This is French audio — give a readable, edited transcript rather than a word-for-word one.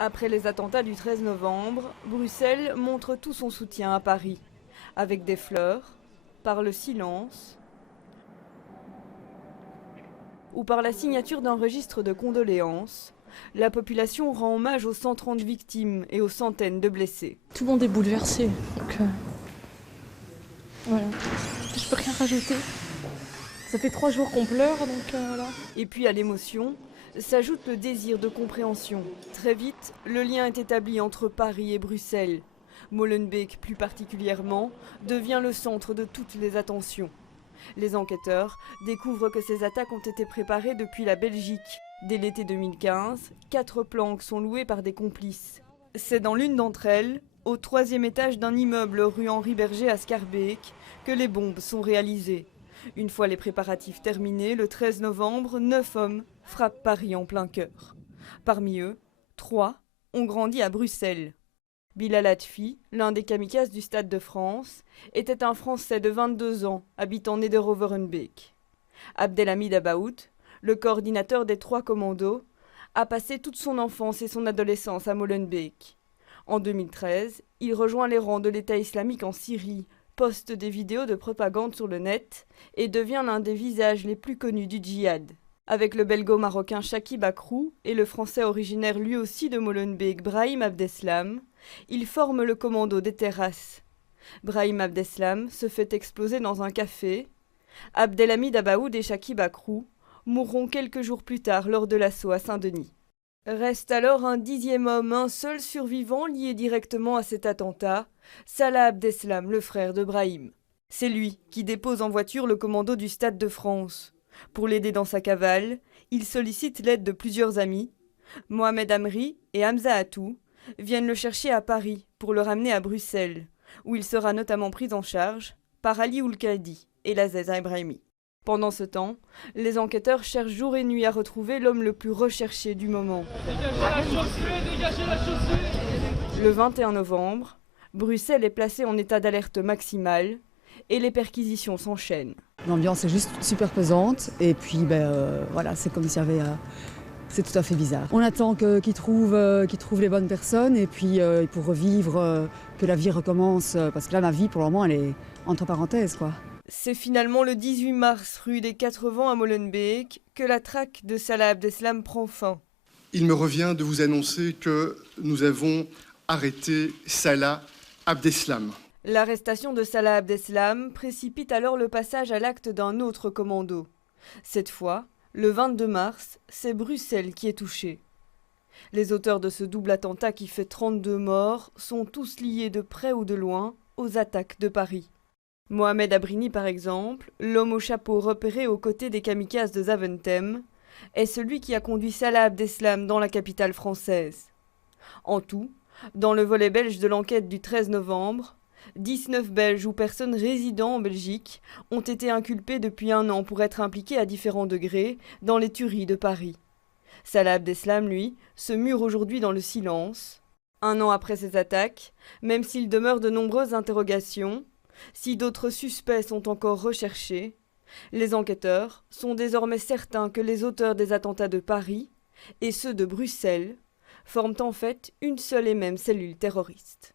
Après les attentats du 13 novembre, Bruxelles montre tout son soutien à Paris, avec des fleurs, par le silence ou par la signature d'un registre de condoléances. La population rend hommage aux 130 victimes et aux centaines de blessés. Tout le monde est bouleversé, donc voilà. Je peux rien rajouter. Ça fait 3 jours qu'on pleure, donc voilà. Et puis à l'émotion s'ajoute le désir de compréhension. Très vite, le lien est établi entre Paris et Bruxelles. Molenbeek, plus particulièrement, devient le centre de toutes les attentions. Les enquêteurs découvrent que ces attaques ont été préparées depuis la Belgique. Dès l'été 2015, 4 planques sont louées par des complices. C'est dans l'une d'entre elles, au 3e étage d'un immeuble rue Henri Berger à Schaerbeek, que les bombes sont réalisées. Une fois les préparatifs terminés, le 13 novembre, 9 hommes frappent Paris en plein cœur. Parmi eux, 3 ont grandi à Bruxelles. Bilal Atfi, l'un des kamikazes du Stade de France, était un Français de 22 ans, habitant Neder-Overenbeek. Abdelhamid Abaout, le coordinateur des 3 commandos, a passé toute son enfance et son adolescence à Molenbeek. En 2013, il rejoint les rangs de l'État islamique en Syrie, poste des vidéos de propagande sur le net et devient l'un des visages les plus connus du djihad. Avec le belgo-marocain Chaki Bakrou et le français originaire lui aussi de Molenbeek, Brahim Abdeslam, ils forment le commando des terrasses. Brahim Abdeslam se fait exploser dans un café. Abdelhamid Abaoud et Chaki Bakrou mourront quelques jours plus tard lors de l'assaut à Saint-Denis. Reste alors un 10e homme, un seul survivant lié directement à cet attentat, Salah Abdeslam, le frère de Brahim. C'est lui qui dépose en voiture le commando du Stade de France. Pour l'aider dans sa cavale, il sollicite l'aide de plusieurs amis. Mohamed Amri et Hamza Atou viennent le chercher à Paris pour le ramener à Bruxelles, où il sera notamment pris en charge par Ali Oulkaldi et l'Aziz Ibrahimi. Pendant ce temps, les enquêteurs cherchent jour et nuit à retrouver l'homme le plus recherché du moment. Le 21 novembre, Bruxelles est placée en état d'alerte maximale et les perquisitions s'enchaînent. L'ambiance est juste super pesante et puis voilà, c'est comme s'il y avait... c'est tout à fait bizarre. On attend qu'ils trouvent les bonnes personnes et puis pour revivre, que la vie recommence, parce que là ma vie pour le moment elle est entre parenthèses quoi. C'est finalement le 18 mars, rue des 4 Vents à Molenbeek, que la traque de Salah Abdeslam prend fin. Il me revient de vous annoncer que nous avons arrêté Salah Abdeslam. L'arrestation de Salah Abdeslam précipite alors le passage à l'acte d'un autre commando. Cette fois, le 22 mars, c'est Bruxelles qui est touchée. Les auteurs de ce double attentat qui fait 32 morts sont tous liés de près ou de loin aux attaques de Paris. Mohamed Abrini, par exemple, l'homme au chapeau repéré aux côtés des kamikazes de Zaventem, est celui qui a conduit Salah Abdeslam dans la capitale française. En tout, dans le volet belge de l'enquête du 13 novembre, 19 Belges ou personnes résidant en Belgique ont été inculpés depuis 1 an pour être impliqués à différents degrés dans les tueries de Paris. Salah Abdeslam, lui, se mure aujourd'hui dans le silence. 1 an après ces attaques, même s'il demeure de nombreuses interrogations, si d'autres suspects sont encore recherchés, les enquêteurs sont désormais certains que les auteurs des attentats de Paris et ceux de Bruxelles forment en fait une seule et même cellule terroriste.